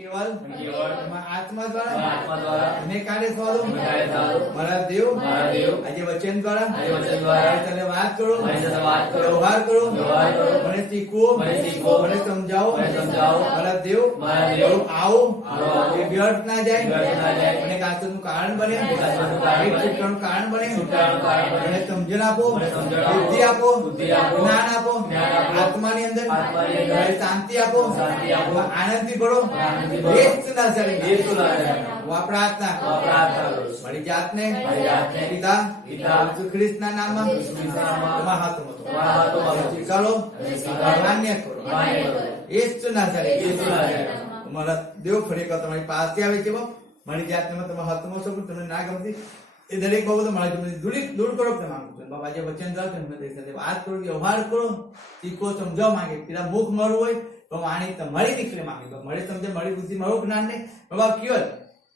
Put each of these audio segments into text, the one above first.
केवल आत्मा द्वारा અને કાર્ય થવાનું મારા દેવ આજે વચન દ્વારા તને વાત કરો વ્યવહાર કરો મને શીખવો મને સમજાવો મારા દેવ આવો એ વ્યર્થ ના જાય અને કાચનું કારણ બને છૂટવાનું કારણ બને મને સમજણ આપો બુદ્ધિ આપો જ્ઞાન આપો આત્માની અંદર શાંતિ આપો આનંદથી ભરો येसु प्रार्थना बड़ी जात ने पिता यीशु ख्रिस्त ना नाम चलो मान्य करो येसु मारा देव खरेखर તમારી પાસે આવે છે મારી જાતને તમે હાથમાં છો તમને ના ગમતી એ દરેક બાબતો મારી તમને દૂર કરો કે માંગુ છું બાબા જે વચન દાવ તમને દે સાથે વાત કરો વ્યવહાર કરો શીખો સમજાવ માંગે તેરા મુખ મારું હોય તો વાણી તમારી નીકળે માંગે તો મળે સમજે મારી બુદ્ધિ મારું જ્ઞાન ને બાબા કેવલ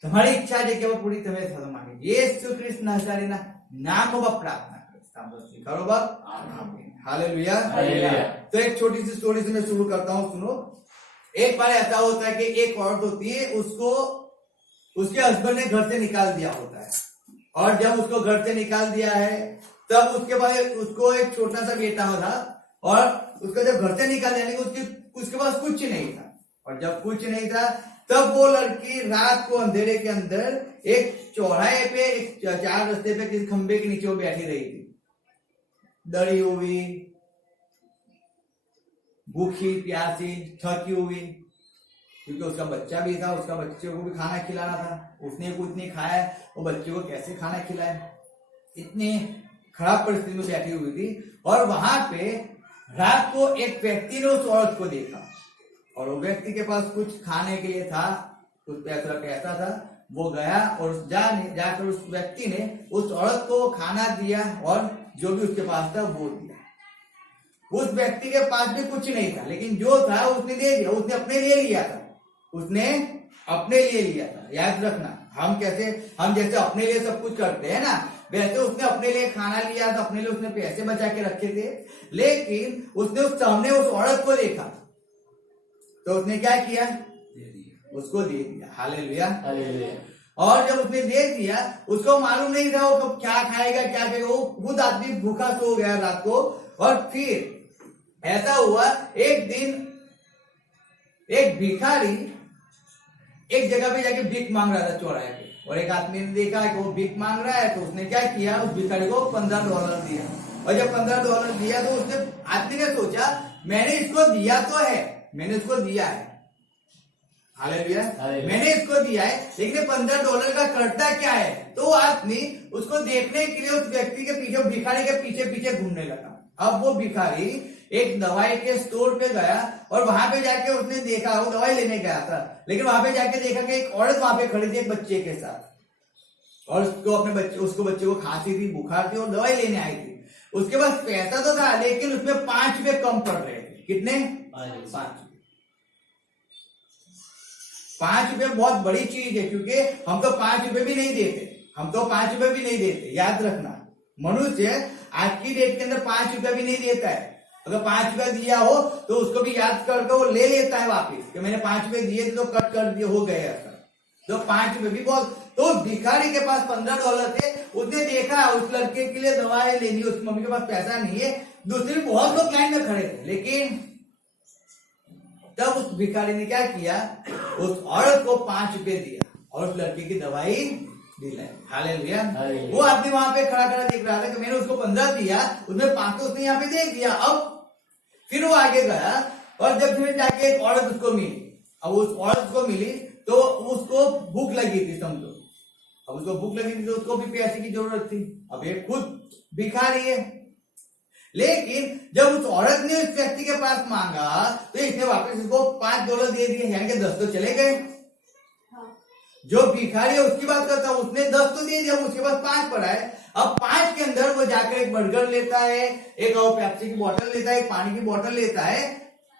તમારી ઈચ્છા છે કે પૂરી તમે થવા માંગે યેસુ ખ્રિસ્ત નાઝારીના નામમાં પ્રાર્થના કરો સાંભળો करो बाप हालेलुया तो एक छोटी सी स्टोरी से मैं शुरू करता हूँ सुनो एक बार ऐसा होता है कि एक औरत होती है उसको उसके हस्बैंड ने घर से निकाल दिया होता है और जब उसको घर से निकाल दिया है तब उसके बाद उसको एक छोटा सा बेटा था और उसको जब घर से निकाल दिया उसके पास कुछ नहीं था और जब कुछ नहीं था तब वो लड़की रात को अंधेरे के अंदर एक चौराहे पे एक चार रास्ते पे किसी खंबे के नीचे वो बैठी रही थी डरी हुई भूखी प्यासी थकी हुई क्योंकि उसका बच्चा भी था उसका बच्चे को भी खाना खिलाना था उसने कुछ नहीं खाया वो बच्चे को कैसे खाना खिलाए इतनी खराब परिस्थिति में बैठी हुई थी और वहां पे रात को एक व्यक्ति ने उस औरत को देखा और वो व्यक्ति के पास कुछ खाने के लिए था कुछ पैसा था वो गया और जाकर उस व्यक्ति ने उस औरत को खाना दिया और जो भी उसके पास था वो दिया उस व्यक्ति के पास भी कुछ नहीं था लेकिन जो था उसने दे दिया उसने अपने लिए लिया था याद रखना हम जैसे अपने लिए सब कुछ करते हैं ना वैसे उसने अपने लिए खाना लिया था अपने लिए उसने पैसे बचा के रखे थे लेकिन उसने उस सामने उस औरत को देखा तो उसने क्या किया उसको दे दिया हालेलुया और जब उसने दे दिया उसको मालूम नहीं था वो क्या खाएगा क्या करेगा वो खुद आदमी भूखा सो गया रात को और फिर ऐसा हुआ एक दिन एक भिखारी एक जगह पे जाके भीख मांग रहा था चौराहे पे और एक आदमी ने देखा कि वो भीख मांग रहा है तो उसने क्या किया उस भिखारी को $15 दिया और जब $15 दिया तो उसने आदमी ने सोचा मैंने इसको दिया तो है मैंने इसको दिया है हालेलुया मैंने इसको दिया है लेकिन $15 का करता क्या है तो वो आदमी उसको देखने के लिए उस व्यक्ति के पीछे भिखारी के पीछे पीछे घूमने लगा अब वो भिखारी एक दवाई के स्टोर पे गया और वहां पे जाके उसने देखा वो दवाई लेने गया था लेकिन वहां पे जाके देखा कि एक औरत वहां पे खड़ी थी एक बच्चे के साथ और उसको बच्चे को खांसी थी बुखार थी और दवाई लेने आई थी उसके पास पैसा तो था लेकिन उसमें $5 कम पड़ रहे थे कितने $5 बहुत बड़ी चीज है क्योंकि हम तो $5 भी नहीं देते याद रखना मनुष्य आज की डेट के अंदर $5 भी नहीं देता है अगर $5 दिया हो तो उसको भी याद करके वो ले लेता है वापिस कि मैंने $5 दिए थे तो कट कर दिए हो गए ऐसा तो $5 भी बहुत तो भिखारी के पास $15 थे उसने देखा उस लड़के के लिए दवाई लेनी उसकी मम्मी के पास पैसा नहीं है दूसरे बहुत लोग लाइन में खड़े थे लेकिन तब उस भिखारी ने क्या किया उस औरत को $5 दिया और उस लड़के की दवाई दिलाई हालेलुया वो आदमी वहां पे खड़ा देख रहा था कि मैंने उसको 15 दिया उसमें 5 तो उसने यहाँ पे दे दिया अब फिर वो आगे गया और जब फिर जाके एक औरत उसको मिली अब उस औरत को मिली तो उसको भूख लगी थी समझो अब उसको भूख लगी थी तो उसको भी पैसे की जरूरत थी अब ये खुद भिखारी है लेकिन जब उस औरत ने उस व्यक्ति के पास मांगा तो इसने वापस उसको $5 दे दिए यानी कि 10 तो चले गए जो भिखारी है उसकी बात करता हूं उसने 10 तो दे दिया उसके पास 5 पड़ा है अब 5 के अंदर वो जाकर एक बर्गर लेता है एक पेप्सी की बोतल लेता है एक पानी की बोतल लेता है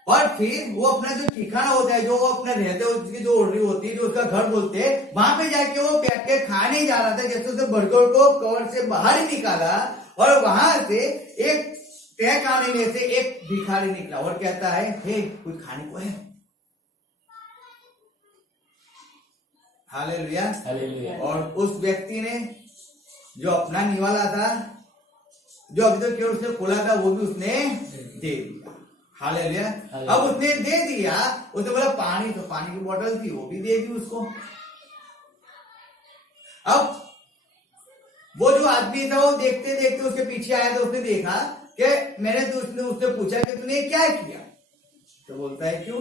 और फिर वो अपना जो ठिकाना होता है जो वो अपने रहते उसकी जो ओरडी होती है जो उसका घर बोलते हैं वहां पे जाके वो बैठ के खाने जा रहा था जैसे उसने बर्गर को कवर से बाहर ही निकाला और वहां से एक तय खाने में से एक भिखारी निकला और कहता है हे कुछ खाने को है हालेलुया। हालेलुया। और उस व्यक्ति ने जो अपना निवाला था, जो अभी तो केवल उसने खोला था, वो भी उसने दे दिया। हालेलुया। अब उसने दे दिया, उसने बोला पानी, तो पानी की बोतल थी वो भी दे दी उसको। अब वो जो आदमी था वो देखते देखते उसके पीछे आया, तो उसने देखा कि उसने पूछा कि तूने क्या किया, तो बोलता है क्यों,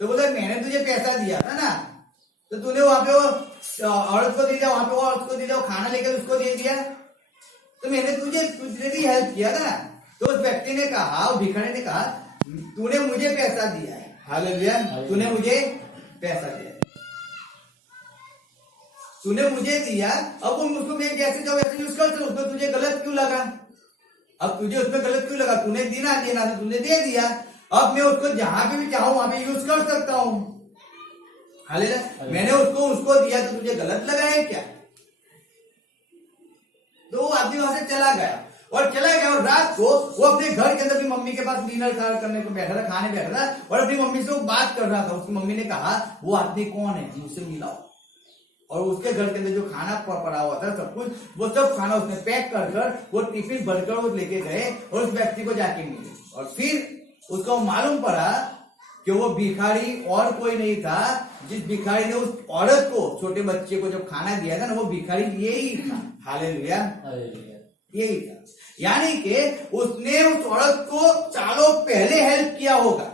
तो बोला मैंने तुझे पैसा दिया था ना, तो तूने वहां पे वो औरत को दे दिया, वहां पे वो औरत को दे दिया, वो खाना लेकर उसको दे दिया, तो मैंने तुझे भी हेल्प किया था। तो उस व्यक्ति ने कहा, वो भिखारी ने कहा, तूने मुझे पैसा दिया है। हालेलुया। तूने मुझे पैसा दिया, तूने मुझे दिया, अब उसको मैं जैसे जो वैसे यूज कर, उसमें तुझे गलत क्यों लगा, अब तुझे उसमें गलत क्यों लगा, तूने देना था, तूने दे दिया, अब मैं उसको जहां पे भी चाहूं वहां पे यूज कर सकता हूं। हालेलुया। मैंने उसको दिया तो तुझे गलत लगा है क्या? तो वो आदमी वहां से चला गया, और रात को वो अपने घर के अंदर अपनी मम्मी के पास डिनर करने को बैठा था, खाने बैठा था, और अपनी मम्मी से वो बात कर रहा था। उसकी मम्मी ने कहा वो आदमी कौन है, मुझसे मिलाओ। और उसके घर के अंदर जो खाना पड़ा हुआ था सब कुछ, वो सब खाना उसने पैक कर वो टिफिन भरकर वो लेके गए और उस व्यक्ति को जाके मिले। और फिर उसको मालूम पड़ा कि वो भिखारी और कोई नहीं था, जिस भिखारी ने उस औरत को, छोटे बच्चे को जब खाना दिया था ना, वो भिखारी यही था। हालेलुया। यही था, यानी कि उसने उस औरत को सालों पहले हेल्प किया होगा,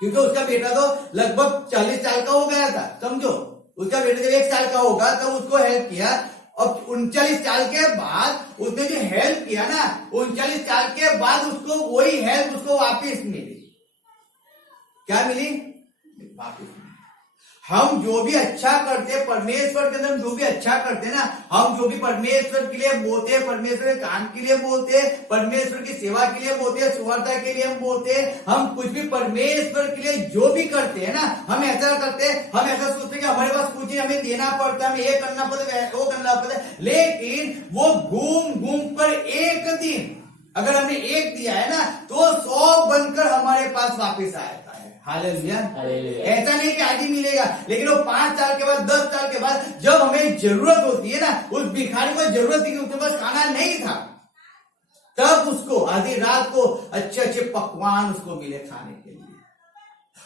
क्योंकि उसका बेटा तो लगभग 40 साल का हो गया था, समझो। उसका बेटा जब 1 साल का होगा तब उसको हेल्प किया, अब 39 साल के बाद उसने जो हेल्प किया ना, 39 साल के बाद उसको वही हेल्प उसको वापिस मिली। क्या मिली? वापिस मिली। हम जो भी अच्छा करते हैं परमेश्वर के अंदर, जो भी अच्छा करते हैं ना, हम जो भी परमेश्वर के लिए बोलते हैं, परमेश्वर के काम के लिए बोलते हैं, परमेश्वर की सेवा के लिए बोलते हैं, सुवार्ता के लिए हम बोलते हैं, हम कुछ भी परमेश्वर के लिए जो भी करते हैं ना, हम ऐसा करते हैं, हम ऐसा सोचते हैं कि हमारे पास कुछ नहीं, हमें देना पड़ता है, हमें ये करना पड़ता है, वो करना पड़ता है, लेकिन वो घूम कर एक दिन अगर हमने एक दिया है ना, तो 100 बनकर हमारे पास वापिस आएगा। हालेलुया। ऐसा नहीं कि आज ही मिलेगा, लेकिन वो 5 साल के बाद, 10 साल के बाद, जब हमें जरूरत होती है ना, उस भिखारी को जरूरत थी कि उसके पास खाना नहीं था, तब उसको आधी रात को अच्छे अच्छे पकवान उसको मिले खाने के लिए।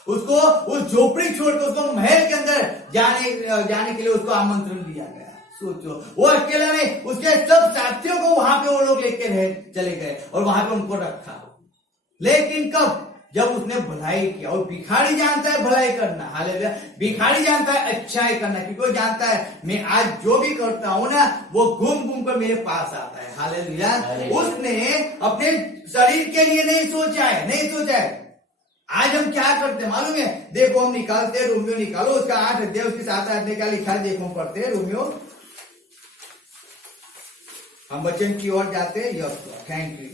उसको उस झोपड़ी छोड़कर उसको महल के अंदर जाने के लिए उसको आमंत्रण दिया गया। सोचो, वो अकेला नहीं, उसके सब साथियों को वहां पे वो लोग लेके चले गए और वहां पे उनको रखा। लेकिन कब? जब उसने भलाई किया। और भिखारी जानता है भलाई करना। हालेलुया। भिखारी जानता है अच्छाई करना, क्योंकि वो जानता है मैं आज जो भी करता हूं ना, वो घूम कर मेरे पास आता है। हालेलुया। उसने अपने शरीर के लिए नहीं सोचा है। आज हम क्या करते हैं मालूम है? देखो, हम निकालते हैं, रोमियो निकालो, उसका 8 अध्याय उसके 7 अध्याय क्या लिखा है, देखो पढ़ते हैं रोमियो। हम वचन की ओर जाते हैं। Yes, thank you.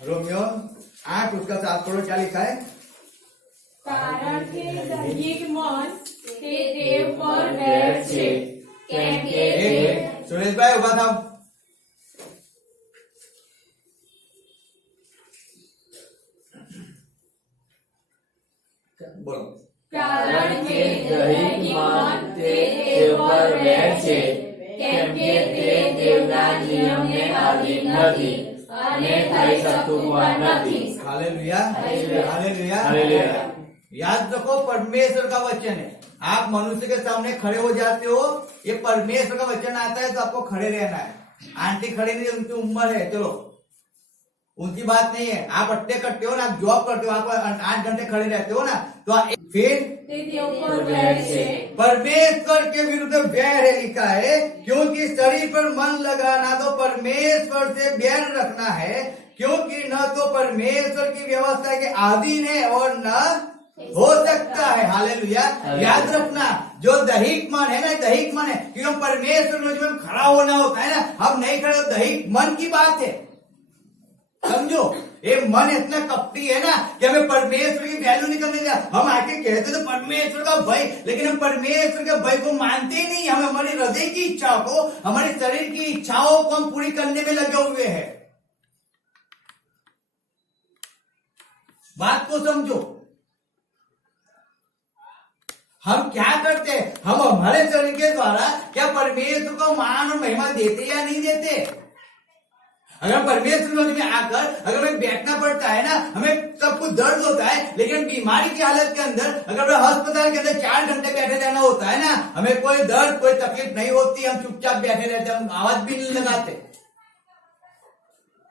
रोमियो 8 उसका 7 पढ़ो, क्या लिखा है? કારણ કે દૈહિક મન તે દેવ પર વેર છે, કેમ કે सुरेश भाई उभा था। बोलो। કારણ કે દૈહિક મન તે દેવ પર વેર છે, કેમ કે તે દેવના નિયમને આધીન નથી અને થઈ શકતું પણ નથી। हालेलुया। हालेलुया। याद रखो, परमेश्वर का वचन है। आप मनुष्य के सामने खड़े हो जाते हो, ये परमेश्वर का वचन आता है तो आपको खड़े रहना है। आंटी खड़े नहीं, उनकी उम्र है, चलो उनकी बात नहीं है। आप अट्टे कट्टे हो ना, आप जॉब करते हो, आप 8 घंटे खड़े रहते हो ना, तो फिर परमेश्वर के विरुद्ध बैर है लिखा है, क्योंकि शरीर पर मन लगाना तो परमेश्वर से बैर रखना है, क्योंकि न तो परमेश्वर की व्यवस्था के अधीन है और न हो सकता है। हालेलुया। याद रखना, जो दैहिक मन है ना, दैहिक मन है, क्योंकि हम परमेश्वर में खड़ा होना होता है ना, हम नहीं खड़े, दैहिक मन की बात है। समझो, ये मन इतना कपटी है ना कि हमें परमेश्वर की वैल्यू नहीं करने दिया। हम आके कहते थे परमेश्वर का भय, लेकिन हम परमेश्वर के भय को मानते ही नहीं। हम हमारी हृदय की इच्छाओं को, हमारे शरीर की इच्छाओं को हम पूरी करने में लगे हुए हैं। बात को समझो। हम क्या करते हैं, हम हमारे शरीर के द्वारा क्या परमेश्वर को मान और महिमा देते या नहीं देते? अगर परमेश्वर में आकर अगर हमें बैठना पड़ता है ना, हमें सब कुछ दर्द होता है, लेकिन बीमारी की हालत के अंदर अगर हमें अस्पताल के अंदर 4 घंटे बैठे रहना होता है ना, हमें कोई दर्द कोई तकलीफ नहीं होती, हम चुपचाप बैठे रहते, हम आवाज भी नहीं लगाते।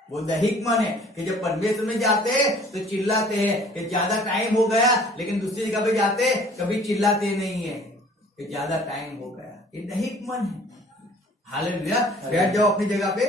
वो दैहिक मन है कि जब परमेश्वर में जाते हैं तो चिल्लाते हैं कि ज्यादा टाइम हो गया, लेकिन दूसरी जगह पे जाते कभी चिल्लाते नहीं है कि ज्यादा टाइम हो गया। ये दैहिक मन है। हालेलुया। बैठ जाओ अपनी जगह पे।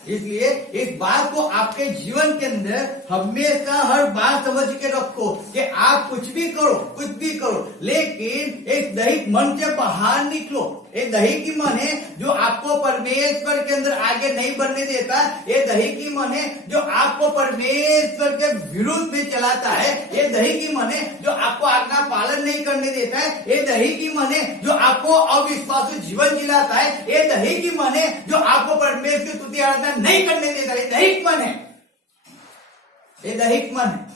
इसलिए इस बात को आपके जीवन के अंदर हमेशा हर बात समझ के रखो कि आप कुछ भी करो, लेकिन एक दैहिक मन से बाहर निकलो। एक दैहिक मन है जो आपको परमेश्वर के अंदर आगे नहीं बढ़ने देता। ये दैहिक मन है जो आपको परमेश्वर के विरुद्ध में चलाता है। ये दैहिक मन है जो आपको आज्ञा पालन नहीं करने देता है। ये दैहिक मन है जो आपको अविश्वासी जीवन जिलाता है। ये दैहिक मन है जो आपको परमेश्वर की स्तुति आराधना नहीं करने देता। ये दैहिक मन है, ये दैहिक मन है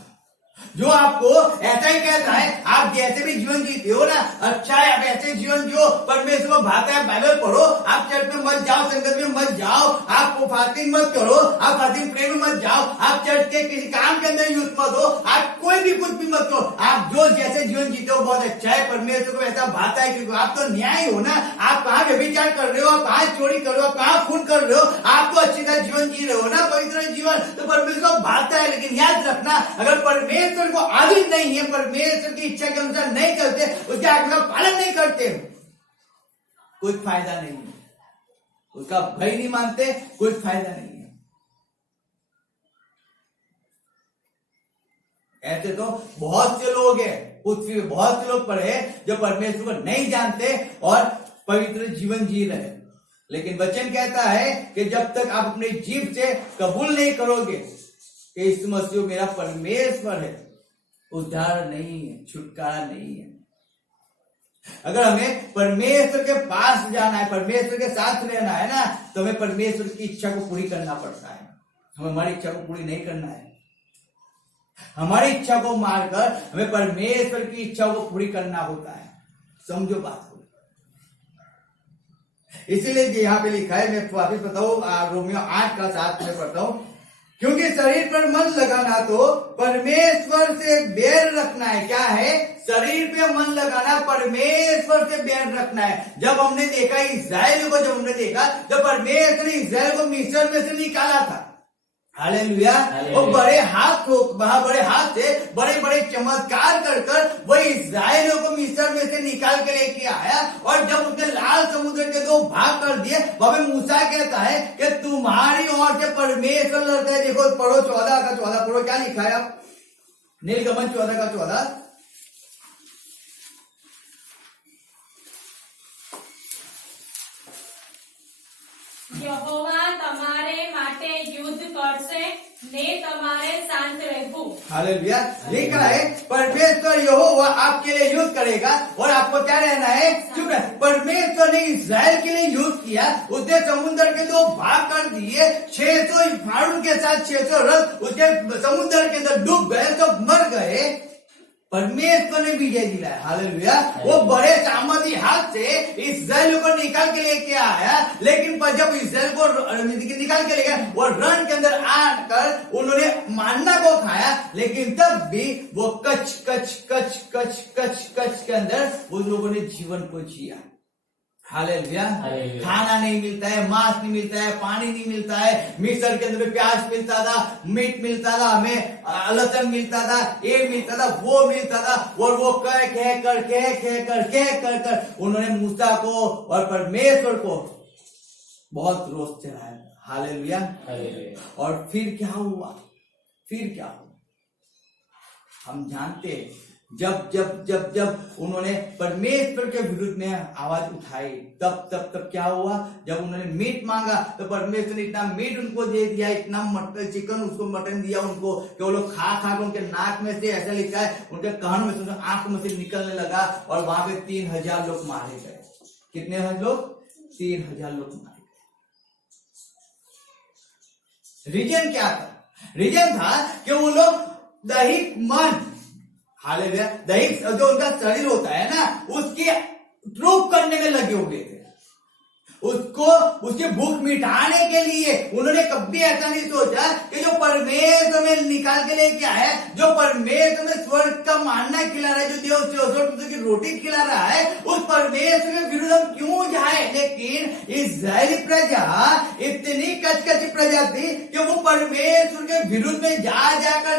जो आपको ऐसा ही कहता है आप जैसे भी जीवन जीते हो ना, अच्छा है, आप ऐसे जीवन जियो, परमेश्वर को भाता है, बाइबल पढ़ो, आप चर्च में मत जाओ, संगत में मत जाओ, आप फास्टिंग मत करो, आप फास्टिंग प्रे में मत जाओ, आप चर्च के किसी काम के अंदर यूज मत हो, आप कोई भी कुछ भी मत करो, आप जो जैसे जीवन जीते हो बहुत अच्छा है, परमेश्वर को ऐसा भाता है क्योंकि आप तो न्याय हो ना। आप कहाँ व्यभिचार कर रहे हो, आप कहाँ चोरी कर रहे हो, आप कहाँ खून कर रहे हो, आप तो अच्छी तरह जीवन जी रहे हो ना, पवित्र जीवन, तो परमेश्वर को भाता है। लेकिन याद रखना, अगर परमेश्वर को आदित नहीं है, परमेश्वर की इच्छा के अनुसार नहीं करते, उसके आज्ञा का पालन नहीं करते, कुछ फायदा नहीं है। उसका भय नहीं मानते, कुछ फायदा नहीं है। ऐसे तो बहुत से लोग हैं पृथ्वी में, बहुत से लोग पड़े हैं जो परमेश्वर को नहीं जानते और पवित्र जीवन जी रहे। लेकिन वचन कहता है कि जब तक आप अपने जीभ से कबूल नहीं करोगे कि यीशु मसीह मेरा परमेश्वर है, उद्धार नहीं है, छुटकारा नहीं है। अगर हमें परमेश्वर के पास जाना है, परमेश्वर के साथ रहना है ना, तो हमें परमेश्वर की इच्छा को पूरी करना पड़ता है। हमें हमारी इच्छा को पूरी नहीं करना है। हमारी इच्छा को मारकर हमें परमेश्वर की इच्छा को पूरी करना होता है। समझो बात को। इसीलिए यहाँ पे लिखा है, मैं वापिस बताऊं, रोमियो 8:7 में पढ़ता हूं, क्योंकि शरीर पर मन लगाना तो परमेश्वर से बैर रखना है। क्या है? शरीर पे मन लगाना परमेश्वर से बैर रखना है। जब हमने देखा इस्राएल को, जब परमेश्वर ने इस्राएल को मिस्र में से निकाला था, हालेलुया, वो बड़े हाथ से बड़े बड़े चमत्कार कर वो इस्राएलियों को मिस्र में से निकाल के लेके आया। और जब उसने लाल समुद्र के 2 भाग कर दिए, वहां पे मूसा कहता है कि तुम्हारी ओर से परमेश्वर लड़ता है। देखो पढ़ो 14:14 पढ़ो, क्या लिखा है आप? निर्गमन 14:14। यहोवा તમારે માટે યુદ્ધ કરશે ને તમારે શાંત રહેવું। हालेलुया। लिखा है परमेश्वर यहोवा आपके लिए युद्ध करेगा और आपको क्या रहना है? चुप रहे। परमेश्वर ने इस्राएल के लिए युद्ध किया, उसने समुद्र के 2 भाग कर दिए, 600 फाड़ू के साथ 600 रथ उसके समुद्र के अंदर डूब गए, तो मर गए। परमेश्वर ने विजय दिलाया। हालेलुया। वो बड़े सामर्थी हाथ से इस्राएल को निकाल के लेके आया, लेकिन जब इस्राएल को निकाल के लेके वो रण के अंदर आकर उन्होंने मान्ना को खाया, लेकिन तब भी वो कच के अंदर वो लोगों ने जीवन को जिया। हालेलुया। खाना नहीं मिलता है, मांस नहीं मिलता है, पानी नहीं मिलता है। मिस्र के अंदर प्याज मिलता था, मीट मिलता था, हमें लहसुन मिलता था, ये मिलता था, वो मिलता था। और वो कह कर उन्होंने मूसा को और परमेश्वर को बहुत रोष चढ़ाया। हालेलुया। और फिर क्या हुआ? हम जानते हैं, जब उन्होंने परमेश्वर के विरुद्ध में आवाज उठाई, तब क्या हुआ? जब उन्होंने मीट मांगा तो परमेश्वर ने इतना मीट उनको दे दिया, इतना मटन दिया उनको कि वो लोग खा के उनके नाक में से, ऐसा लिखा है, उनके कानों में से, आंख में से निकलने लगा। और वहां पे 3000 लोग मारे गए। कितने लोग? 3000 लोग मारे गए। रीजन क्या था? रीजन था कि वो लोग दैहिक मन, हालेलुया, दैहिक जो उनका शरीर होता है ना, उसके प्रूफ करने में लगे हुए थे। उसको उसकी भूख मिटाने के लिए उन्होंने कभी ऐसा नहीं सोचा कि जो परमेश्वर में निकाल के लेके आया है, जो परमेश्वर में स्वर्ग का मानना खिला रहा है, जो देव स्वर्ग की रोटी खिला रहा है, उस परमेश्वर के विरुद्ध हम क्यों जाए। लेकिन इस्राएली प्रजा इतनी कचकची प्रजा थी कि वो परमेश्वर के विरुद्ध में जा जाकर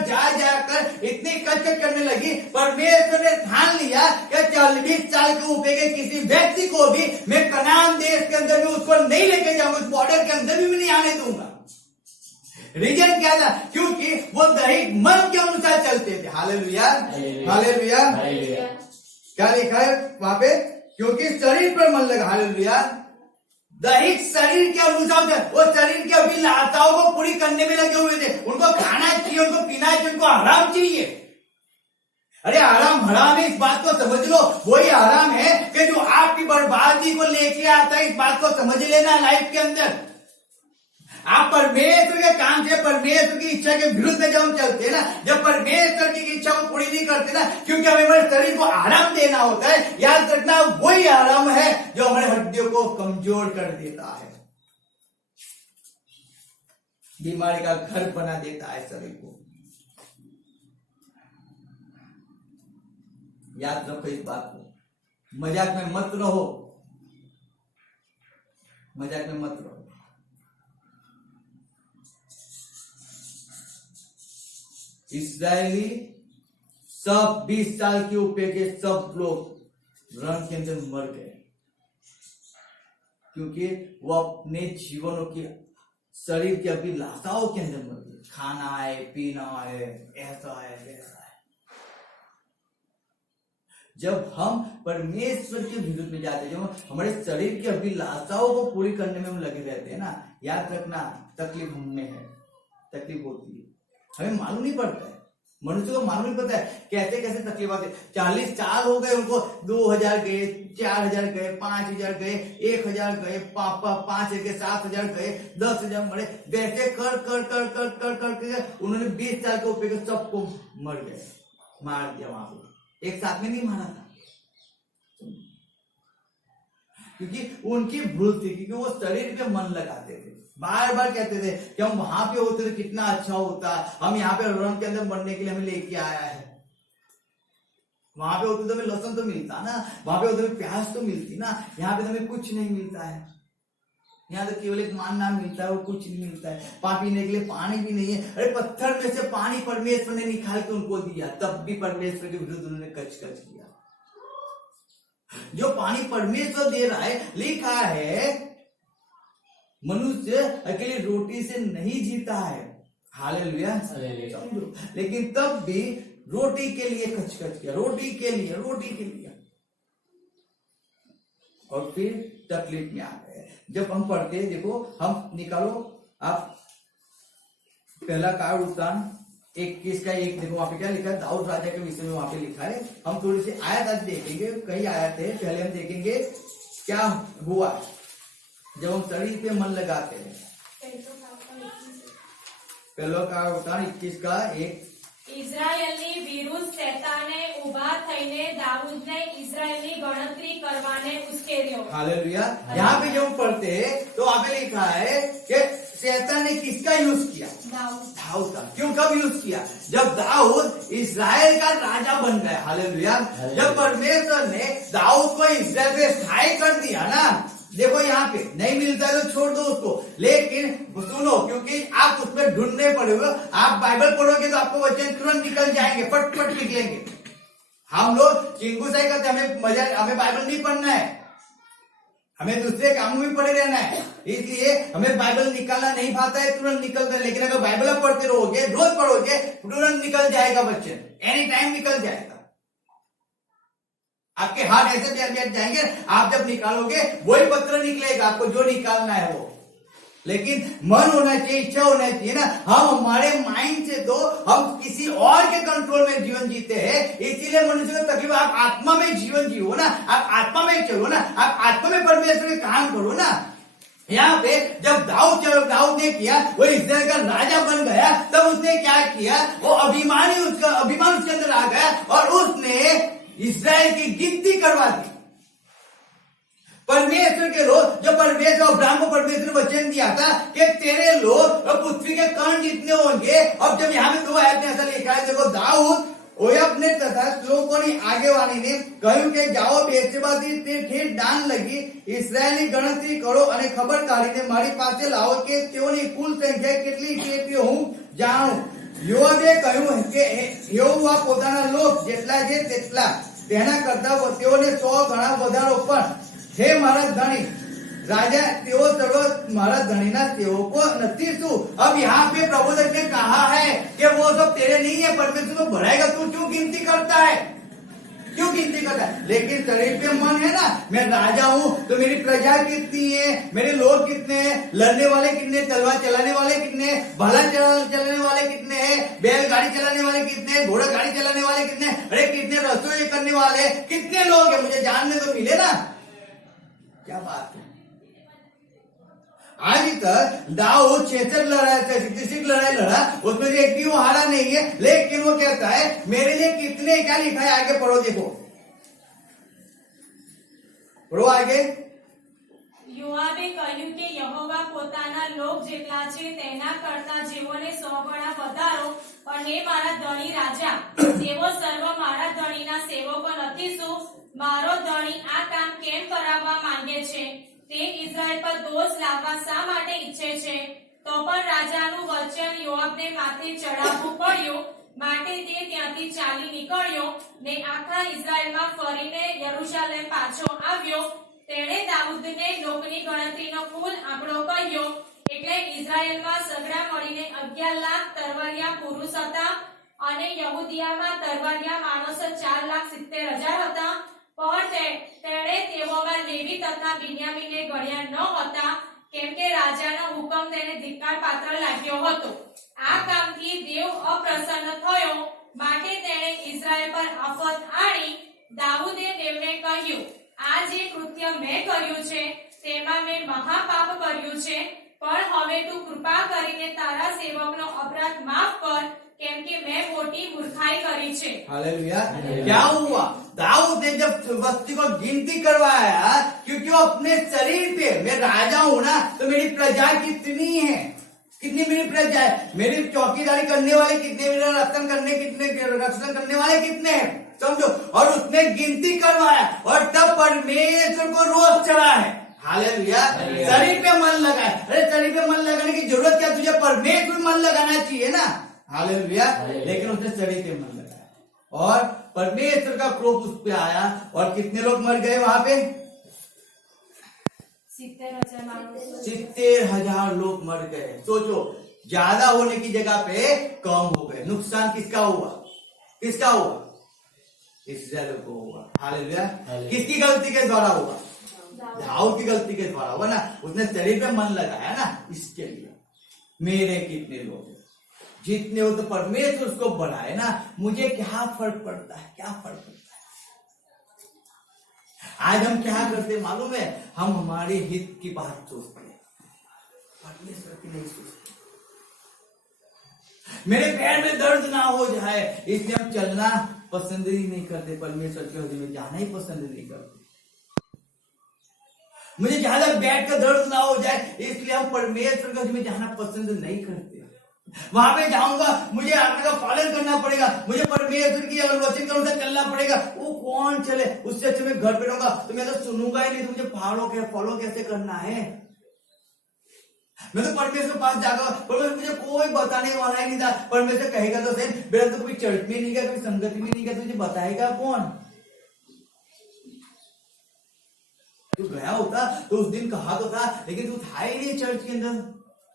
इतनी कचकच करने लगी। परमेश्वर ने ठान लिया कि 40 साल के ऊपर के किसी व्यक्ति को भी मैं कनान देश के अंदर भी उसको नहीं लेके जाऊंगा, उस बॉर्डर के अंदर भी मैं नहीं आने दूंगा। रीजन क्या था? क्योंकि वो दैहिक मन के अनुसार चलते थे। Hallelujah, hallelujah. क्या लिखा है वहां पे? क्योंकि शरीर पर मन लगा। हालेलुया। दैहिक शरीर के अनुसार वो शरीर की अभिलाषाओं को पूरी करने में लगे हुए थे। उनको खाना चाहिए, उनको पीना चाहिए, उनको आराम चाहिए। अरे आराम हराम है, इस बात को समझ लो। वही आराम है कि जो आपकी बर्बादी को लेके आता है। इस बात को समझ लेना लाइफ के अंदर। आप परमेश्वर के काम से, परमेश्वर की इच्छा के विरुद्ध में जब हम चलते हैं ना, जब परमेश्वर की इच्छा को पूरी नहीं करते ना, क्योंकि हमें हमारे शरीर को आराम देना होता है। याद रखना, वही आराम है जो हमारे हड्डियों को कमजोर कर देता है, बीमारी का घर बना देता है शरीर को। याद रखो इस बात को। मजाक में मत रहो, मजाक में मत रहो। इस्राएली सब 20 साल के ऊपर के सब लोग रण के अंदर मर गए, क्योंकि वो अपने जीवनों की, शरीर की अभिलाषाओं के अंदर मर गए। खाना है, पीना है, ऐसा है, वैसा है। जब हम परमेश्वर के विरुद्ध में जाते हैं, जब हमारे शरीर की अभिलाषाओं को पूरी करने में हम लगे रहते हैं ना, याद रखना तकलीफ हमने है, तकलीफ होती है। हमें मालूम नहीं पड़ता है, मनुष्य को मालूम नहीं पड़ता है कैसे कैसे तकलीफ आती है। 40 साल हो गए उनको, 2000 गए, 4000 गए, 5000 गए, 1000 गए, 5 के 7000 गए, 10,000 मरे। वैसे कर कर कर कर कर कर उन्होंने 20 साल के ऊपर सबको मर गए, मार दिया वहां पे। एक साथ में नहीं मारा था, क्योंकि उनकी भूल थी, क्योंकि वो शरीर पे मन लगाते थे। बार बार कहते थे कि हम वहां पे होते तो कितना अच्छा होता, हम यहाँ पे रण के अंदर मरने के लिए हमें लेके आया है। वहां पे होते तो हमें लहसुन तो मिलता ना, वहां पे होते तो प्याज तो मिलती ना, यहाँ पे तो हमें कुछ नहीं मिलता है। यहाँ तो केवल एक मानना मिलता है, वो कुछ नहीं मिलता है। पीने के लिए पानी भी नहीं है। अरे पत्थर में से पानी परमेश्वर ने निकाल के उनको दिया, तब भी परमेश्वर के विरुद्ध उन्होंने कच किया। जो पानी परमेश्वर दे रहा है, लिखा है मनुष्य अकेले रोटी से नहीं जीता है। हालेलुया, समझो। लेकिन तब भी रोटी के लिए कच किया, रोटी के लिए। और फिर तकलीफ में आ गए। जब हम पढ़ते हैं, देखो हम निकालो आप पहला काल वृत्तांत 21 का 1 देखो, वहां पे क्या लिखा है, दाऊद राजा के विषय में वहां पे लिखा है। हम थोड़ी सी आयत आज देखेंगे, कई आयत है। पहले हम देखेंगे क्या हुआ जब हम शरीर पे मन लगाते हैं। पहला काल वृत्तांत 21 का 1। ઇઝરાયલની વિરુદ્ધ શેતાને ઊભા થઈને દાऊदને ઇઝરાયલની ગણતરી કરવાને ઉશ્કેર્યો। हालेलुया। यहाँ पे जब हम पढ़ते हैं तो वहां पे लिखा है कि शैतान ने किसका यूज किया? दाऊद का। क्यों, कब यूज किया? जब दाऊद इस्राएल का राजा बन गया। हालेलुया। जब परमेश्वर ने दाऊद को इस्राएल पे स्थायी कर दिया ना, देखो यहाँ पे नहीं मिलता है तो छोड़ दो उसको, लेकिन सुनो, क्योंकि आप उसमें ढूंढने पड़ेगा। आप बाइबल पढ़ोगे तो आपको वचन तुरंत निकल जाएंगे, फट निकलेंगे। हम लोग चिंगुसाई करते, हमें बाइबल नहीं पढ़ना है, हमें दूसरे कामों में पड़े रहना है, इसलिए हमें बाइबल निकालना नहीं पाता है, तुरंत निकलता है। लेकिन अगर बाइबल आप पढ़ते रहोगे, रोज पढ़ोगे, तुरंत निकल जाएगा वचन, एनी टाइम निकल जाएगा। आपके हाथ ऐसे बैठ जाएंगे, आप जब निकालोगे वही पत्र निकलेगा, आपको जो निकालना है वो। लेकिन मन होना चाहिए, इच्छा होना चाहिए ना। हम हमारे माइंड से तो हम किसी और के कंट्रोल में जीवन जीते हैं, इसीलिए मनुष्य को तकलीफ। आप आत्मा में जीवन जियो ना, आप आत्मा में चलो ना, आप आत्मा में परमेश्वर के काम करो ना, यहाँ पे जब दाऊद ने किया, वो इस्राएल का राजा बन गया, तब उसने क्या किया, वो अभिमान उसके अंदर आ गया और उसने इस्राएल की गिनती करवा दी। परमेश्वर के लोग, जो परमेश्वर अब्राहम को परमेश्वर ने वचन दिया था कि तेरे लोग पृथ्वी के कण जितने होंगे। अब जब यहाँ पे 2 आयत में ऐसा लिखा है, देखो दाऊद अपने तथा लोगों ने आगे वाली ने कहूं कि जाओ बेर्शेबाથી તે ઠેઠ દાન લગી ઇસ્રાયેલી ગણતરી કરો અને ખબર કાઢીને મારી પાસે લાવો કે તેઓની કુલ સંખ્યા કેટલી છે તે હું જાણું। યોઆબે કહ્યું કે યહોવા પોતાના લોક જેટલા છે તેટલા તેના કરતા તેઓને 100 ગણા વધારો, પણ હે મારા ધણી राजा तेओ सर्व मारा धनीना तेओ को नती तू। अब यहाँ पे प्रबोधक ने कहा है कि वो सब तेरे नहीं है, परमेश्वर को बढ़ाएगा, तू क्यों गिनती करता है, क्यों गिनती करता है? लेकिन शरीर पे मन है ना, मैं राजा हूँ तो मेरी प्रजा कितनी है, मेरे लोग कितने हैं, लड़ने वाले कितने, तलवार चलाने वाले कितने, भाला चलाने वाले कितने हैं, बैलगाड़ी चलाने वाले कितने, घोड़ा गाड़ी चलाने वाले कितने, अरे कितने रसोई करने वाले कितने लोग हैं, मुझे जानने तो मिले ना। क्या बात है। आज तक दाऊद 66 लड़ाई लड़ा, उसमें से एक भी वो हारा नहीं है, लेकिन वो कहता है मेरे लिए कितने, क्या लिखा है आगे पढ़ो, देखो पढ़ो आगे। યોઆબે કહ્યું કે યહોવા પોતાના લોક જેટલા છે તેના કરતા જેઓને 100 ગણા વધારો, પણ હે મારા ધણી રાજા તેઓ સર્વ મારા ધણીના સેવકો નથી શું? મારો ધણી આ કામ કેમ કરાવવા માંગે છે? તે ઇઝરાયલ પર દોષ લાવવા શા માટે ઈચ્છે છે? તો પણ રાજાનું વચન યોઆબને માથે ચડાવવું પડ્યું, માટે તે ત્યાંથી ચાલી નીકળ્યો ને આખા ઇઝરાયલમાં ફરીને યરૂશલેમ પાછો આવ્યો। તેણે દાઉદને લોકની ગણતરીનો કુલ આંકડો કહ્યો, એટલે ઇઝરાયલમાં સગડા મળીને 11 લાખ તરવારિયા પુરુષ હતા અને યહૂદિયામાં તરવારિયા માણસો 4,70,000 હતા। પણ તેણે તેઓમાં લેવી તથા બિન્યામીને ગણ્યા ન હતા, કેમ કે રાજાનો હુકમ તેને ધિક્કાર પાત્ર લાગ્યો હતો। આ કામથી દેવ અપ્રસન્ન થયો, માટે તેણે ઇઝરાયલ પર આફત આણી। દાઉદે દેવને કહ્યું, આ જે કૃત્ય મેં કર્યું છે તેમાં મેં મહાપાપ કર્યું છે, પણ હવે તું કૃપા કરીને તારા સેવકનો અપરાધ માફ કર, કેમ કે मैं मोटी मूर्खाई करी छे। हालेलुया। क्या हुआ? दाऊद ने जब बस्ती को गिनती करवाया, क्योंकि वो अपने शरीर पे, मैं राजा हूं ना, तो मेरी प्रजा कितनी है, कितनी मेरी प्रजा है, मेरी चौकीदारी करने वाले कितने, मेरा रक्षण करने वाले कितने हैं, समझो। और उसने गिनती करवाया और तब परमेश्वर को रोष चढ़ा है। हालेलुया। शरीर पे मन लगा, अरे शरीर पे मन लगाने की जरूरत क्या, तुझे परमेश्वर में मन लगाना चाहिए ना। हालेलुया। लेकिन उसने शरीर पे मन लगाया और परमेश्वर का क्रोध उस पे आया और कितने लोग मर गए वहां पे? 70,000 लोग मर गए। सोचो, ज्यादा होने की जगह पे कम हो गए। नुकसान किसका हुआ, किसका हुआ? इस्राएल को हुआ। हालेलुया। किसकी गलती के द्वारा हुआ? दाऊद की गलती के द्वारा हुआ ना। उसने शरीर पे मन लगाया ना, इसके लिए। मेरे कितने लोग जितने हो तो परमेश्वर उसको बढ़ाए ना, मुझे क्या फर्क पड़ता है, क्या फर्क पड़ता है। आज हम क्या करते मालूम है, हम हमारे हित की बात सोचते हैं, परमेश्वर की नहीं सोचते। मेरे पैर में दर्द ना हो जाए इसलिए हम चलना पसंद ही नहीं करते, परमेश्वर के हृदय में जाना ही पसंद नहीं करते। मुझे ज्यादा बैठ का दर्द ना हो जाए इसलिए हम परमेश्वर के हृदय में जाना पसंद नहीं करते। वहां पे जाऊंगा, मुझे आज्ञा का पालन करना पड़ेगा, मुझे परमेश्वर की वचन के अनुसार चलना पड़ेगा। वो कौन चले, उससे अच्छा मैं घर पे रहूंगा तो मैं तो सुनूंगा ही नहीं, तो मुझे फॉलो कैसे करना है। मैं तो परमेश्वर के पास जाऊंगा, परमेश्वर मुझे कोई बताने वाला ही नहीं था। परमेश्वर कहेगा तो सही, मेरा तो कभी चर्च में नहीं गया, कभी संगत में नहीं गया, तुझे बताएगा कौन? तू गया होता तो उस दिन कहा तो था, लेकिन तू था ही नहीं चर्च के अंदर,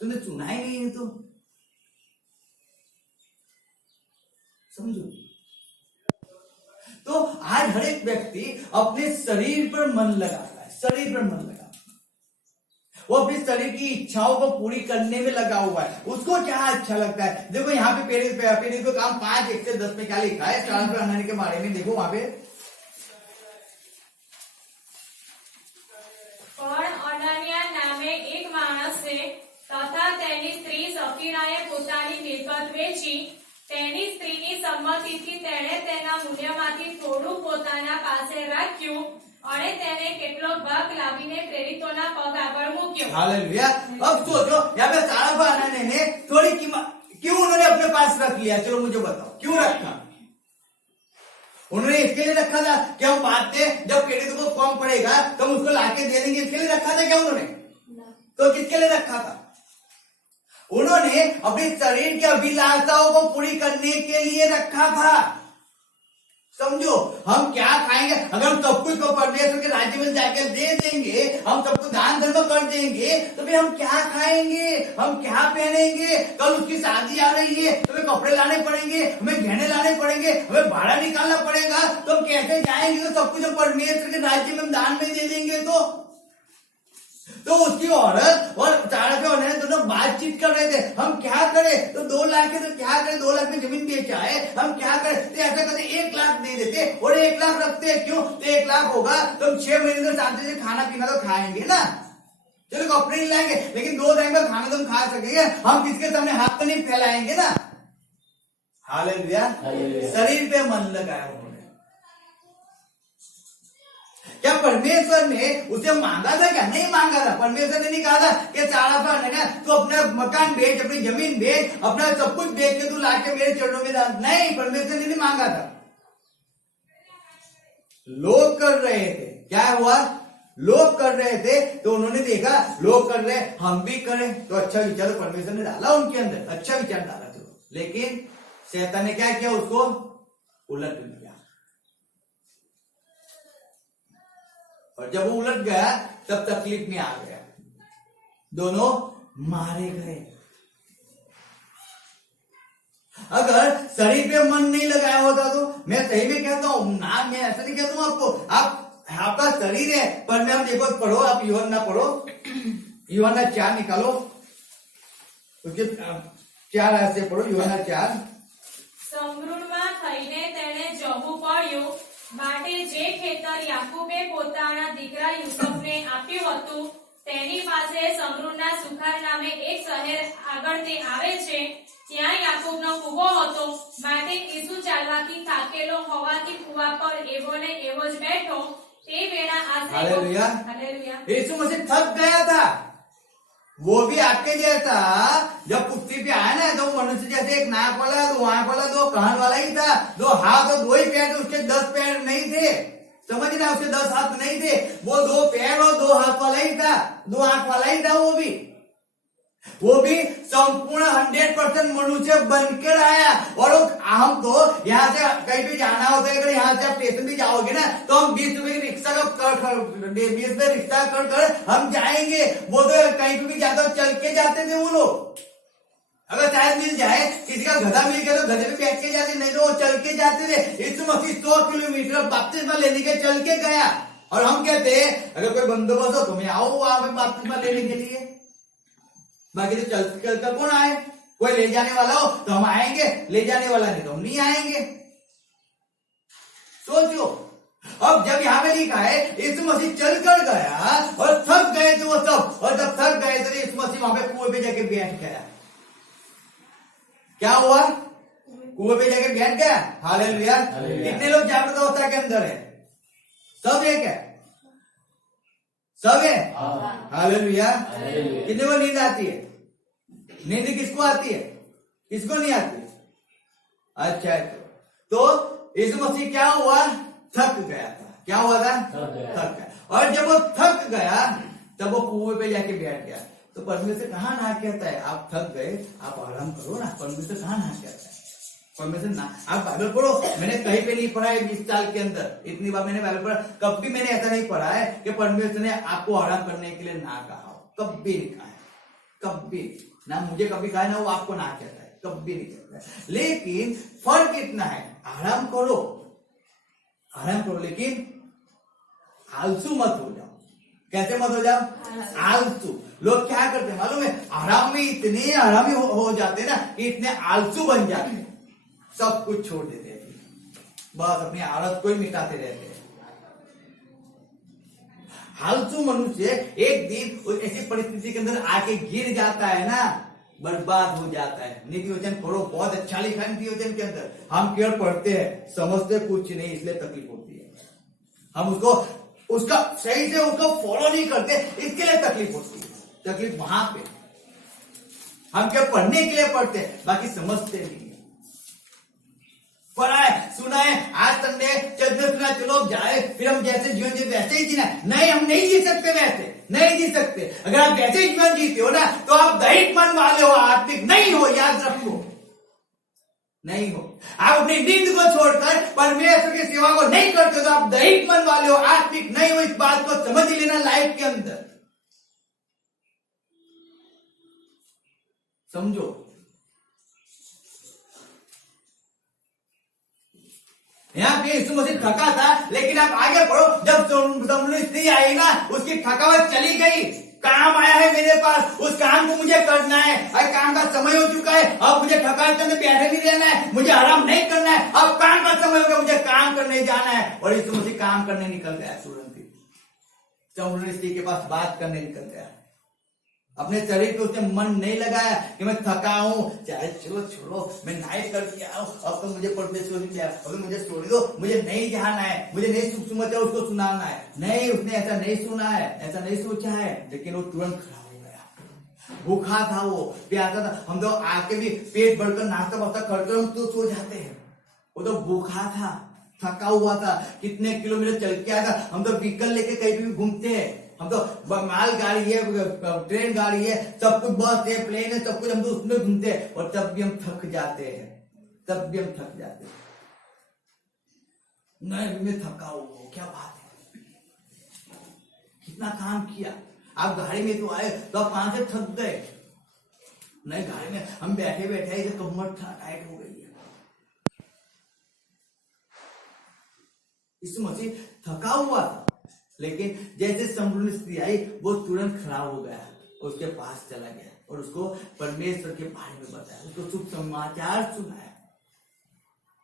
तूने सुना ही नहीं। तो समझो, तो आज हर एक व्यक्ति अपने शरीर पर मन लगाता है, शरीर पर मन लगाता है। वो अपने शरीर की इच्छाओं को पूरी करने में लगा हुआ है। उसको क्या अच्छा लगता है। देखो यहाँ पे पेरिस को काम 5:1-10 में क्या लिखा है ट्रांसफर आने के बारे में, देखो वहां पे। પણ અનન્યા નામે એક માણસે તથા તેની સ્ત્રી સફીરાએ પોતાની મિલકત વેચી તેની સ્ત્રીની સંમતિથી તેણે તેના મૂલ્યમાંથી થોડું પોતાના પાસે રાખ્યું અને તેને કેટલોક ભાગ લાવીને પ્રેરિતોના પગ આગળ મૂક્યો. हालेलुया। अब सोचो यहाँ पे सारा बनाने ने थोड़ी कीमत क्यों उन्होंने अपने पास रख लिया, चलो मुझे बताओ क्यों रखा? उन्होंने इसके लिए रखा था कि हम बात थे जब क्रेडिट को कम पड़ेगा तो हम उसको लाके दे देंगे, इसके लिए रखा था क्या उन्होंने? तो किसके लिए रखा था? उन्होंने अपने शरीर की अभिलाषाओं को पूरी करने के लिए रखा था। समझो, हम क्या खाएंगे अगर हम सब कुछ को परमेश्वर के राज्य में जाकर दे देंगे, हम सबको दान धर्म कर देंगे, तो फिर हम क्या खाएंगे, हम क्या पहनेंगे? कल उसकी शादी आ रही है, हमें कपड़े लाने पड़ेंगे, हमें गहने लाने पड़ेंगे, हमें भाड़ा निकालना पड़ेगा, तो हम कैसे जाएंगे? तो सब कुछ हम परमेश्वर के राज्य में दान में दे देंगे। तो उसकी औरत और सारा के औरत दोनों बातचीत कर रहे थे, हम क्या करें? तो 2 लाख है तो क्या करें? 2 लाख में जमीन बेचा है, हम क्या करें? तो ऐसा करते 1 लाख दे देते और 1 लाख रखते हैं। क्यों? तो 1 लाख होगा तो हम 6 महीने तक शांति से खाना पीना तो खाएंगे ना, चलो कपड़े नहीं लाएंगे, लेकिन 2 टाइम का खाना तो हम खा सकेंगे, हम किसके सामने हाथ तो नहीं फैलाएंगे ना। हालेलुया। शरीर पे मन लगाया उन्होंने। क्या परमेश्वर ने उसे मांगा था? क्या नहीं मांगा था। परमेश्वर ने नहीं कहा था कि सारा ना तू अपना मकान बेच, अपनी जमीन बेच, अपना सब कुछ बेच के तू लाके मेरे चरणों में डाल। नहीं, परमेश्वर ने नहीं मांगा था। लोग कर रहे थे, क्या हुआ? लोग कर रहे थे तो उन्होंने देखा लोग कर रहे, हम भी करें, तो अच्छा विचार परमेश्वर ने डाला उनके अंदर, अच्छा विचार डाला। चलो, लेकिन शैतान ने क्या किया? उसको उलट दिया। और जब वो उलट गया तब तकलीफ में आ गया, दोनों मारे गए। अगर शरीर पे मन नहीं लगाया होता तो मैं सही में कहता हूं ना, मैं ऐसा नहीं कहता हूं आपको, आपका शरीर है पर मैं, हम देखो पढ़ो, आप यूहन्ना पढ़ो, यूहन्ना 4 निकालो, उसके 4 आयत से पढ़ो, यूहन्ना 4। સમૃદ્ધમાં થઈને તેણે જવું પડ્યું, માટે જે ખેતર યાકૂબે પોતાના દીકરા યુસુફને આપ્યું હતું તેની પાસે સમૃદ્ધના સુખાર નામે એક શહેર આગળ તે આવે છે, ત્યાં યાકૂબનો કૂવો હતો, માટે ઈસુ ચાલવાથી થાકેલો હોવાથી કૂવા પર એવો ને એવો જ બેઠો। તે વેળા આશરે हालेलुया। હાલેલુયા। यीशु मसीह थक गया था, वो भी आपके जैसा जब पृथ्वी पे आया ना तो मनुष्य जैसे एक नाक वाला, 2 आंख वाला, 2 कान वाला ही था, 2 हाथ और 2 ही पैर थे, उसके 10 पैर नहीं थे, समझना, उसके 10 हाथ नहीं थे, वो 2 पैर और 2 हाथ वाला ही था, 2 आंख वाला ही था। वो भी संपूर्ण 100% मनुष्य बनकर आया। और हम तो यहाँ से कहीं भी जाना होता है, अगर यहाँ से आप स्टेशन भी जाओगे ना तो हम 20 रुपए की रिक्शा का 20 रुपए रिक्शा कर हम जाएंगे। वो तो कहीं भी जाते चल के जाते थे वो लोग। अगर शायद मिल जाए, किसी का गधा मिल गया तो गधे पे बैठ के जाते, नहीं तो वो चल के जाते थे। यीशु मसीह 100 किलोमीटर बपतिस्मा लेने के चल के गया। और हम कहते हैं अगर कोई बंदोबस्त हो तो मैं आओ वहां पे बपतिस्मा लेने के लिए, बाकी तो चल कर कौन आए? कोई ले जाने वाला हो तो हम आएंगे, ले जाने वाला नहीं तो हम नहीं आएंगे। सोचो, अब जब यहाँ पे लिखा है यीशु मसीह चल कर गया और थक गए थे वो सब, और जब थक गए तो यीशु मसीह वहां पे कुएं पे जाके बैठ गया। क्या हुआ? कुएं पे जाके बैठ गया। हालेलुया। कितने लोग जागृत अवस्था के अंदर है? सब एक है, सब है। हालेलुया। कितने को नींद आती है? नींद किसको आती है, किसको नहीं आती? अच्छा, तो यीशु मसीह क्या हुआ? थक गया था। क्या हुआ था? थक गया। और जब वो थक गया तब वो कुएं पे जाके बैठ गया। तो परमेश्वर कहाँ ना कहता है आप थक गए, आप आराम करो ना। परमेश्वर कहाँ ना कहता है? परमेश्वर ना, आप बाइबल पढ़ो, मैंने कहीं पे नहीं पढ़ा है 20 साल के अंदर, इतनी बार मैंने बाइबल पढ़ा, कभी मैंने ऐसा नहीं पढ़ा है कि परमेश्वर ने आपको आराम करने के लिए ना कहा हो। कभी नहीं कहा है, कभी ना, मुझे कभी कहा ना वो आपको ना कहता है, कभी नहीं कहता है। लेकिन फर्क इतना है, आराम करो, आराम करो, लेकिन आलसू मत हो जाओ। कैसे मत हो जाओ? आलसू। लोग क्या करते हैं मालूम है? आराम में इतने आरामी हो जाते ना कि इतने आलसू बन जाते हैं, सब कुछ छोड़ देते हैं, बस अपनी आदत को ही मिटाते रहते हैं। आलसू मनुष्य एक दिन ऐसी परिस्थिति के अंदर आके गिर जाता है ना, बर्बाद हो जाता है। नीति वचन पढ़ो, बहुत अच्छा लिखा है नीति वचन के अंदर। हम केवल पढ़ते हैं, समझते कुछ नहीं, इसलिए तकलीफ होती है। हम उसका सही से उसको फॉलो नहीं करते, इसके लिए तकलीफ होती है। तकलीफ वहां पे हम क्या पढ़ने के लिए पढ़ते हैं, बाकी समझते नहीं। पढ़ा है, सुना है, आज संडे चलते सुना, चलो जाए, फिर हम जैसे जीवन जी वैसे ही जीना। नहीं, हम नहीं जी सकते, वैसे नहीं जी सकते। अगर आप वैसे ही जीवन जीते हो ना, तो आप दैहिक मन वाले हो, आत्मिक नहीं हो, याद रखो, नहीं हो। आप अपनी नींद को छोड़कर परमेश्वर की सेवा को नहीं करते, तो आप दैहिक मन वाले हो, आत्मिक नहीं हो। इस बात को समझ लेना लाइफ के अंदर, समझो। यहाँ पे यीशु मसीह थका था, लेकिन आप आगे पढ़ो, जब समूह स्त्री आई ना, उसकी थकावट चली गई। काम आया है मेरे पास, उस काम को मुझे करना है, अरे काम का समय हो चुका है, अब मुझे थकावट करने बैठे नहीं रहना है, मुझे आराम नहीं करना है, अब काम का समय हो गया, मुझे काम करने जाना है। और यीशु मसीह काम करने निकल गया तुरंत ही। समूह स्त्री के पास बात करने निकल गया। अपने शरीर पे उसने मन नहीं लगाया कि मैं थका हूं, चाहे चलो छोड़ो, मैं नाइट करके आऊं, अब तो मुझे परमेश्वर अभी मुझे छोड़ दो, मुझे नहीं जाना है, मुझे नहीं सुसमाचार उसको सुनाना है। नहीं, उसने ऐसा नहीं सुना है, ऐसा नहीं सोचा है, लेकिन वो तुरंत खड़ा हो गया। भूखा था, वो प्यासा था। हम तो आके भी पेट भरकर नाश्ता वास्ता करके हम तो सो जाते हैं, वो तो भूखा था, थका हुआ था, कितने किलोमीटर चल के आया था। हम तो व्हीकल लेके कहीं भी घूमते हैं, हम तो माल गाड़ी है, ट्रेन गाड़ी है, सब कुछ, बस है, प्लेन है, सब कुछ, हम तो उसमें घूमते हैं, और तब भी हम थक जाते हैं, तब भी हम थक जाते हैं। नहीं, मैं थका हूं, क्या बात है, कितना काम किया। आप गाड़ी में तो आए तो आप 5 से थक गए। नहीं, गाड़ी में हम बैठे बैठे इधर कमर टाइट हो गई है। यीशु मसीह थका हुआ था, लेकिन जैसे संपूर्ण स्त्री आई, वो तुरंत खड़ा हो गया, उसके पास चला गया और उसको परमेश्वर के बारे में बताया, उसको शुभ समाचार सुनाया।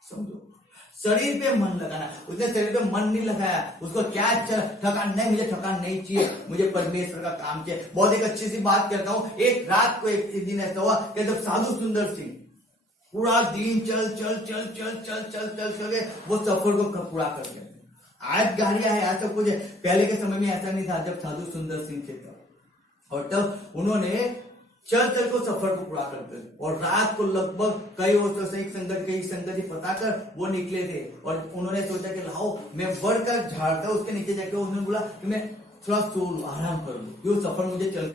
समझो, शरीर पे मन लगाना। उसने शरीर पे मन नहीं लगाया, उसको क्या थकान नहीं, मुझे थकान नहीं चाहिए, मुझे परमेश्वर का काम चाहिए। बहुत एक अच्छी सी बात कहता हूँ। एक रात को एक दिन ऐसा हुआ कि जब साधु सुंदर सिंह पूरा दिन चल के वो सफर को पूरा कर गए। आज गाड़ियां है, आज सब कुछ है, पहले के समय में ऐसा नहीं था जब साधु सुंदर सिंह थे तब। और तब उन्होंने चल को सफर को पूरा करते, और रात को लगभग कई संगति पता कर वो निकले थे। और उन्होंने सोचा कि लाओ मैं बढ़कर झाड़ता उसके नीचे जाके, उन्होंने बोला कि मैं थोड़ा सो लूं, आराम कर लूं, क्यों सफर मुझे चल